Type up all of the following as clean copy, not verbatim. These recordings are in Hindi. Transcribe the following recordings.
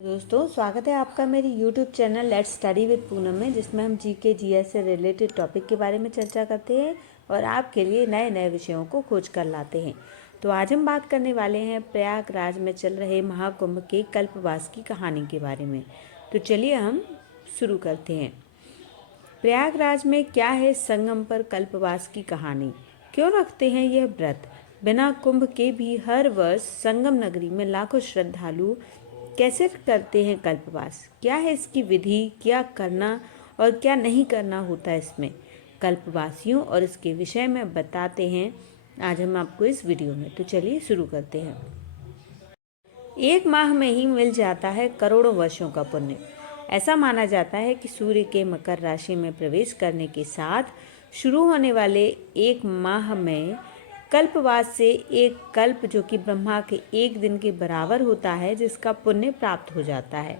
दोस्तों, स्वागत है आपका मेरी YouTube channel let's study with Poonam में, जिसमें हम जीके जीएस से रिलेटेड टॉपिक के बारे में चर्चा करते हैं और आपके लिए नए नए विषयों को खोज कर लाते हैं। तो आज हम बात करने वाले हैं प्रयागराज में चल रहे महाकुंभ के कल्पवास की कहानी के बारे में। तो चलिए हम शुरू करते हैं। प्रयागराज में क्या है संगम पर कल्पवास की कहानी? क्यों रखते हैं यह व्रत? बिना कुंभ के भी हर वर्ष संगम नगरी में लाखों श्रद्धालु कैसे करते हैं कल्पवास? क्या है इसकी विधि? क्या करना और क्या नहीं करना होता है इसमें कल्पवासियों, और इसके विषय में बताते हैं आज हम आपको इस वीडियो में। तो चलिए शुरू करते हैं। एक माह में ही मिल जाता है करोड़ों वर्षों का पुण्य। ऐसा माना जाता है कि सूर्य के मकर राशि में प्रवेश करने के साथ शुरू होने वाले एक माह में कल्पवास से एक कल्प, जो कि ब्रह्मा के एक दिन के बराबर होता है, जिसका पुण्य प्राप्त हो जाता है।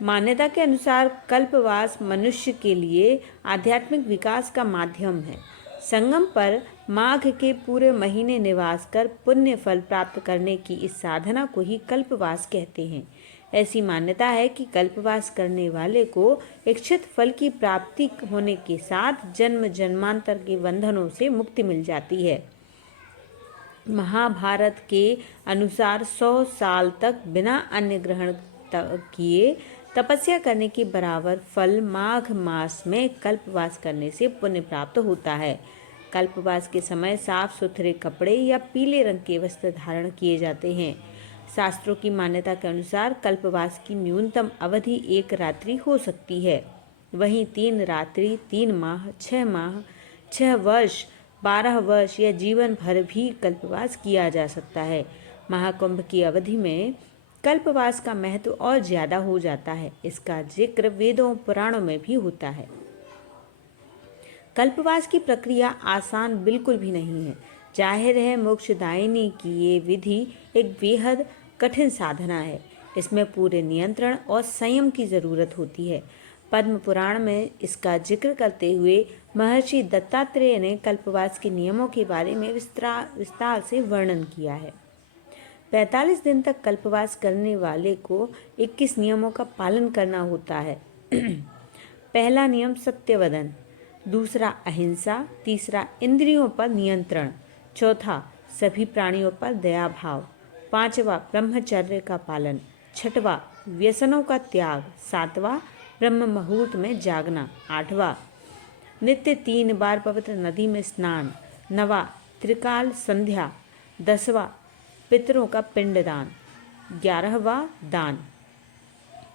मान्यता के अनुसार कल्पवास मनुष्य के लिए आध्यात्मिक विकास का माध्यम है। संगम पर माघ के पूरे महीने निवास कर पुण्य फल प्राप्त करने की इस साधना को ही कल्पवास कहते हैं। ऐसी मान्यता है कि कल्पवास करने वाले को इच्छित फल की प्राप्ति होने के साथ जन्म जन्मांतर के बंधनों से मुक्ति मिल जाती है। महाभारत के अनुसार 100 साल तक बिना अन्न ग्रहण किए तपस्या करने के बराबर फल माघ मास में कल्पवास करने से पुण्य प्राप्त होता है। कल्पवास के समय साफ सुथरे कपड़े या पीले रंग के वस्त्र धारण किए जाते हैं। शास्त्रों की मान्यता के अनुसार कल्पवास की न्यूनतम अवधि 1 रात्रि हो सकती है। वहीं 3 रात्रि, 3 माह, 6 माह, 6 वर्ष, 12 वर्ष या जीवन भर भी कल्पवास किया जा सकता है। महाकुंभ की अवधि में कल्पवास का महत्व और ज्यादा हो जाता है। इसका जिक्र वेदों पुराणों में भी होता है। कल्पवास की प्रक्रिया आसान बिल्कुल भी नहीं है। जाहिर है मोक्षदायिनी की ये विधि एक बेहद कठिन साधना है। इसमें पूरे नियंत्रण और संयम की जरूरत होती है। पद्म पुराण में इसका जिक्र करते हुए महर्षि दत्तात्रेय ने कल्पवास के नियमों के बारे में विस्तार से वर्णन किया है। 45 दिन तक कल्पवास करने वाले को 21 नियमों का पालन करना होता है। पहला नियम सत्यवदन, दूसरा अहिंसा, तीसरा इंद्रियों पर नियंत्रण, चौथा सभी प्राणियों पर दया भाव, पांचवा ब्रह्मचर्य का पालन, छठवां व्यसनों का त्याग, सातवां ब्रह्म मुहूर्त में जागना, आठवां नित्य 3 बार पवित्र नदी में स्नान, नवा त्रिकाल संध्या, 10वां पितरों का पिंडदान, 11वां दान,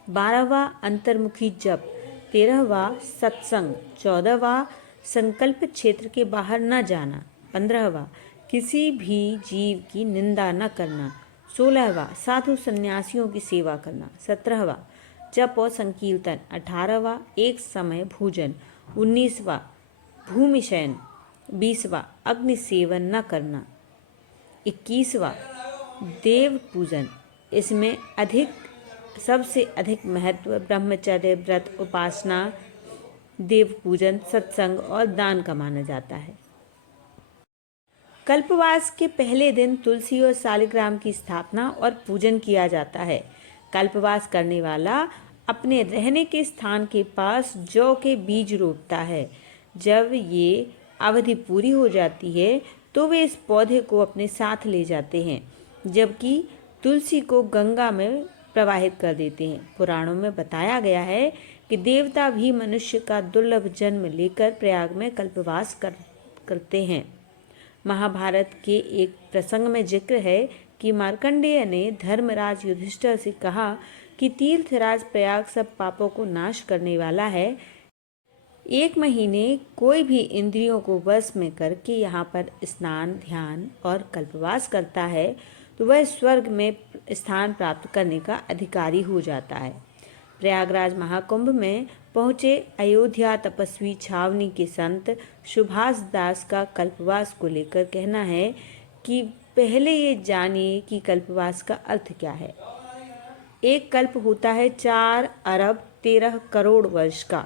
12वां अंतर्मुखी जप, 13वां सत्संग, 14वां संकल्प क्षेत्र के बाहर न जाना, 15वां किसी भी जीव की निंदा न करना, 16वां साधु सन्यासियों की सेवा करना, 17वां जप और संकीर्तन, 18वां एक समय भोजन, 19वां भूमि शयन, 20वां अग्नि सेवन न करना, 21वां देव पूजन। इसमें सबसे अधिक महत्व ब्रह्मचर्य, व्रत, उपासना, देव पूजन, सत्संग और दान का माना जाता है। कल्पवास के पहले दिन तुलसी और शालिग्राम की स्थापना और पूजन किया जाता है। कल्पवास करने वाला अपने रहने के स्थान के पास जौ के बीज रोपता है। जब ये अवधि पूरी हो जाती है तो वे इस पौधे को अपने साथ ले जाते हैं, जबकि तुलसी को गंगा में प्रवाहित कर देते हैं। पुराणों में बताया गया है कि देवता भी मनुष्य का दुर्लभ जन्म लेकर प्रयाग में कल्पवास करते हैं। महाभारत के एक प्रसंग में जिक्र है कि मार्कंडेय ने धर्मराज युधिष्ठिर से कहा कि तीर्थराज प्रयाग सब पापों को नाश करने वाला है। 1 महीने कोई भी इंद्रियों को वश में करके यहाँ पर स्नान, ध्यान और कल्पवास करता है तो वह स्वर्ग में स्थान प्राप्त करने का अधिकारी हो जाता है। प्रयागराज महाकुंभ में पहुँचे अयोध्या तपस्वी छावनी के संत सुभाष दास का कल्पवास को लेकर कहना है कि पहले ये जानिए कि कल्पवास का अर्थ क्या है। एक कल्प होता है 4 अरब 13 करोड़ वर्ष का,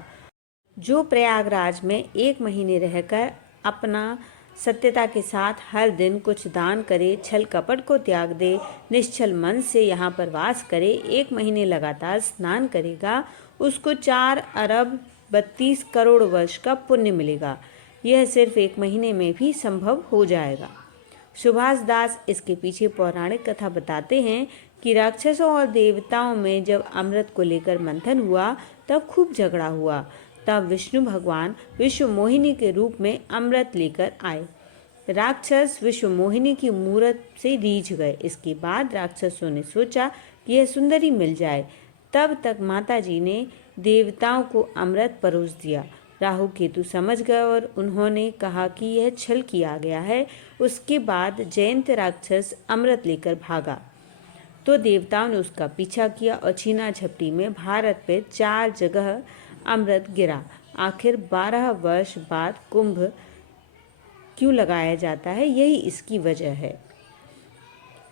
जो प्रयागराज में 1 महीने रहकर अपना सत्यता के साथ हर दिन कुछ दान करे, छल कपट को त्याग दे, निश्चल मन से यहाँ पर वास करे, 1 महीने लगातार स्नान करेगा, उसको 4 अरब 32 करोड़ वर्ष का पुण्य मिलेगा। यह सिर्फ 1 महीने में भी संभव हो जाएगा। सुभाष दास इसके पीछे पौराणिक कथा बताते हैं कि राक्षसों और देवताओं में जब अमृत को लेकर मंथन हुआ तब खूब झगड़ा हुआ। तब विष्णु भगवान विश्व मोहिनी के रूप में अमृत लेकर आए। राक्षस विश्व मोहिनी की मूरत से रीझ गए। इसके बाद राक्षसों ने सोचा कि यह सुंदरी मिल जाए। तब तक माता जी ने देवताओं को अमृत परोस दिया। राहु केतु समझ गए और उन्होंने कहा कि यह छल किया गया है। उसके बाद जयंत राक्षस अमृत लेकर भागा तो देवताओं ने उसका पीछा किया और छीना झपटी में भारत पे 4 जगह अमृत गिरा। आखिर 12 वर्ष बाद कुंभ क्यों लगाया जाता है, यही इसकी वजह है।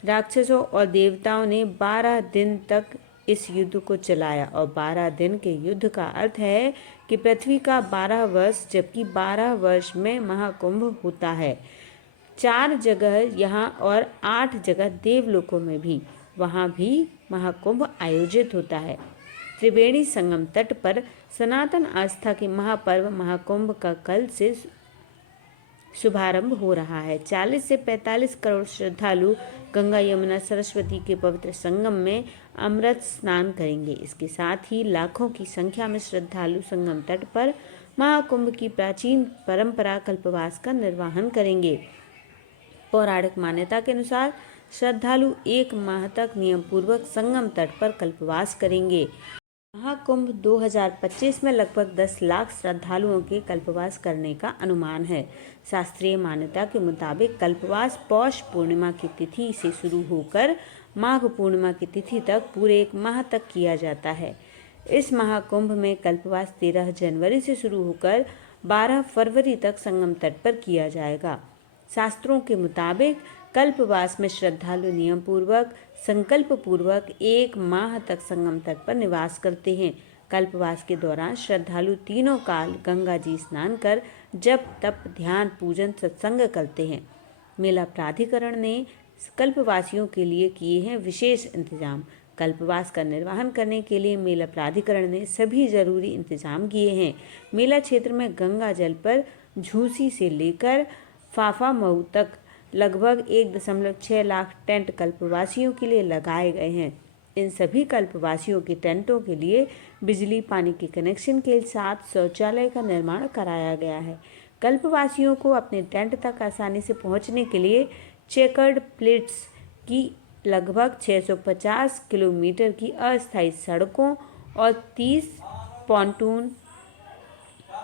राक्षसों और देवताओं ने 12 दिन तक इस युद्ध को चलाया और 12 दिन के युद्ध का अर्थ है कि पृथ्वी का 12 वर्ष, जबकि 12 वर्ष में महाकुंभ होता है। 4 जगह यहाँ और 8 जगह देवलोकों में भी, वहाँ भी महाकुंभ आयोजित होता है। त्रिवेणी संगम तट पर सनातन आस्था के महापर्व महाकुंभ का कल से शुभारंभ हो रहा है। 40 से 45 करोड़ श्रद्धालु गंगा यमुना सरस्वती के पवित्र संगम में अमृत स्नान करेंगे। इसके साथ ही लाखों की संख्या में श्रद्धालु संगम तट पर महाकुंभ की प्राचीन परंपरा कल्पवास का निर्वहन करेंगे। पौराणिक मान्यता के अनुसार श्रद्धालु 1 माह तक नियम पूर्वक संगम तट पर कल्पवास करेंगे। महाकुंभ 2025 में लगभग 10 लाख श्रद्धालुओं के कल्पवास करने का अनुमान है। शास्त्रीय मान्यता के मुताबिक कल्पवास पौष पूर्णिमा की तिथि से शुरू होकर माघ पूर्णिमा की तिथि तक पूरे 1 माह तक किया जाता है। इस महाकुंभ में कल्पवास 13 जनवरी से शुरू होकर 12 फरवरी तक संगम तट पर किया जाएगा। शास्त्रों के मुताबिक कल्पवास में श्रद्धालु नियम पूर्वक संकल्प पूर्वक 1 माह तक संगम तट पर निवास करते हैं। कल्पवास के दौरान श्रद्धालु तीनों काल गंगा जी स्नान कर जप तप ध्यान पूजन सत्संग करते हैं। मेला प्राधिकरण ने कल्पवासियों के लिए किए हैं विशेष इंतजाम। कल्पवास का निर्वहन करने के लिए मेला प्राधिकरण ने सभी जरूरी इंतजाम किए हैं। मेला क्षेत्र में गंगा जल पर झूसी से लेकर फाफा मऊ तक लगभग 1.6 लाख टेंट कल्पवासियों के लिए लगाए गए हैं। इन सभी कल्पवासियों के टेंटों के लिए बिजली पानी के कनेक्शन के साथ शौचालय का निर्माण कराया गया है। कल्पवासियों को अपने टेंट तक आसानी से पहुंचने के लिए चेकर्ड प्लेट्स की लगभग 650 किलोमीटर की अस्थायी सड़कों और 30 पॉन्टून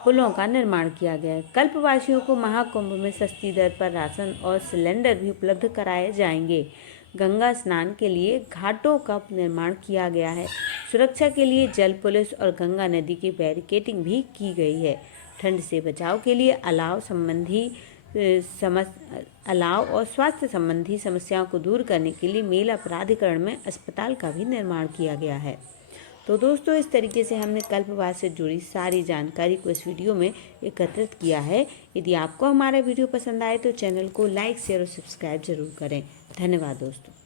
पुलों का निर्माण किया गया है। कल्पवासियों को महाकुंभ में सस्ती दर पर राशन और सिलेंडर भी उपलब्ध कराए जाएंगे। गंगा स्नान के लिए घाटों का निर्माण किया गया है। सुरक्षा के लिए जल पुलिस और गंगा नदी की बैरिकेडिंग भी की गई है। ठंड से बचाव के लिए अलाव और स्वास्थ्य संबंधी समस्याओं को दूर करने के लिए मेला प्राधिकरण में अस्पताल का भी निर्माण किया गया है। तो दोस्तों, इस तरीके से हमने कल्पवास से जुड़ी सारी जानकारी को इस वीडियो में एकत्रित किया है। यदि आपको हमारा वीडियो पसंद आए तो चैनल को लाइक शेयर और सब्सक्राइब जरूर करें। धन्यवाद दोस्तों।